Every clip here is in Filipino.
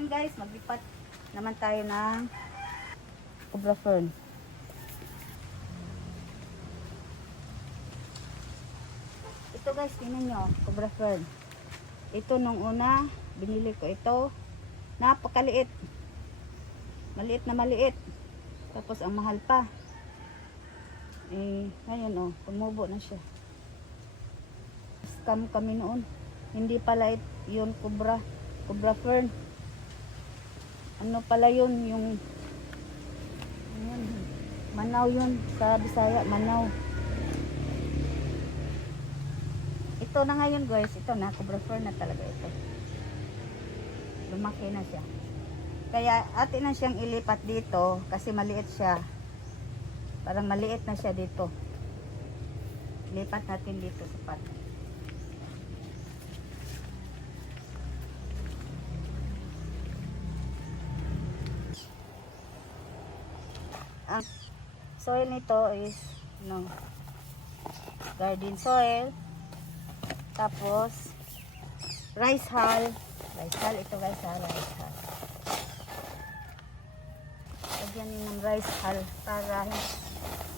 Ngayon guys, maglipat naman tayo ng cobra fern. Ito guys, tingnan nyo, cobra fern. Ito nung una, binili ko ito. Napakaliit. Maliit na maliit. Tapos ang mahal pa. Ngayon tumubo na siya. Scam kami noon. Hindi pala yun cobra fern. Ano pala yun, yung manaw yun sa Bisaya, manaw. Ito na ngayon guys, ito na, cobra fern na talaga ito. Lumaki na siya. Kaya atin na siyang ilipat dito kasi maliit siya. Parang maliit na siya dito. Lipat natin dito sa pot. Ang soil nito is garden soil. Tapos rice hull. Ito guys, rice hull. Lagyan din ng rice hull para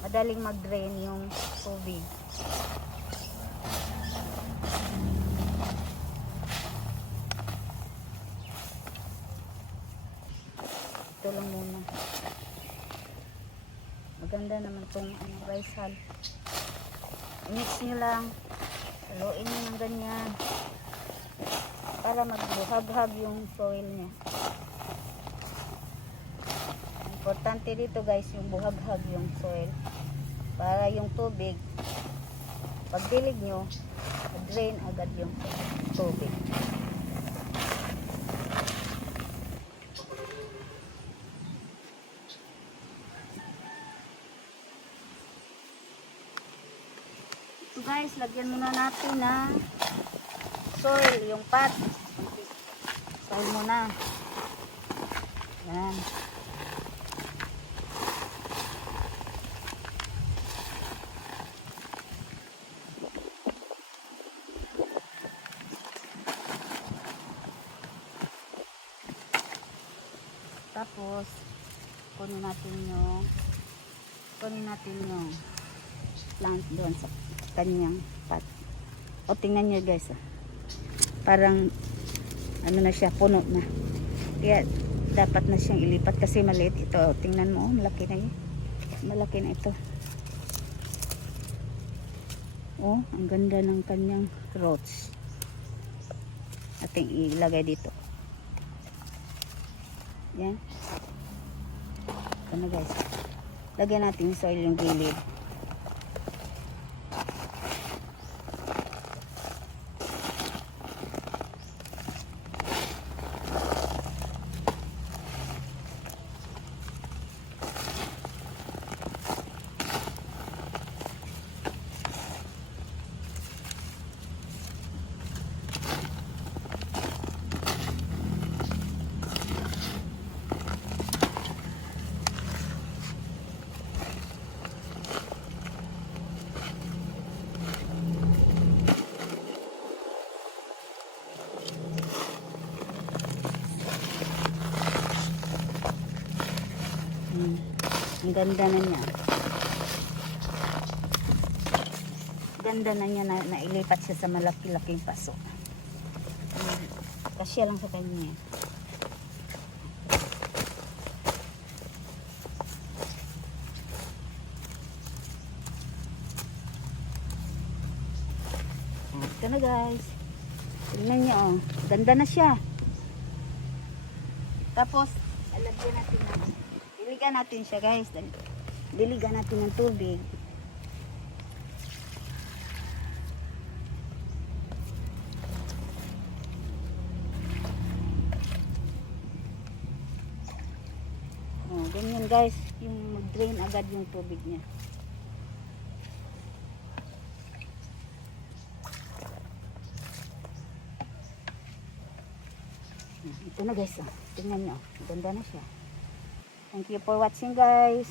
madaling mag-drain yung tubig. Ito lang muna. Maganda naman itong rice hull. I-mix nyo lang. Haluin nyo ng ganyan. Para magbuhag-hag yung soil niya. Importante dito guys, yung buhag-hag yung soil. Para yung tubig, pag dilig nyo, mag-drain agad yung tubig. So guys, lagyan muna natin na soil, yung pot. Soil muna. Yan. Tapos, kunin natin yung plant doon sa kanyang pot. O, tingnan nyo guys. Parang, ano na siya, puno na. Kaya, dapat na siyang ilipat kasi maliit ito. O, tingnan mo, malaki na yun. Malaki na ito. O, ang ganda ng kanyang roots. Ating ilagay dito. Yan. Ito na guys. Lagyan natin yung soil yung gilid. Ang ganda na niya. Ganda na niya na ilipat siya sa malaki-laking paso. Kasya lang sa kanya. Ito na guys. Tingnan niyo ganda na siya. Tapos, alagyan natin diligan natin siya guys. Diligan natin ng tubig. Ganyan guys, yung mag-drain agad yung tubig niya. Ito na guys, tingnan nyo, ganda na siya. Thank you for watching guys.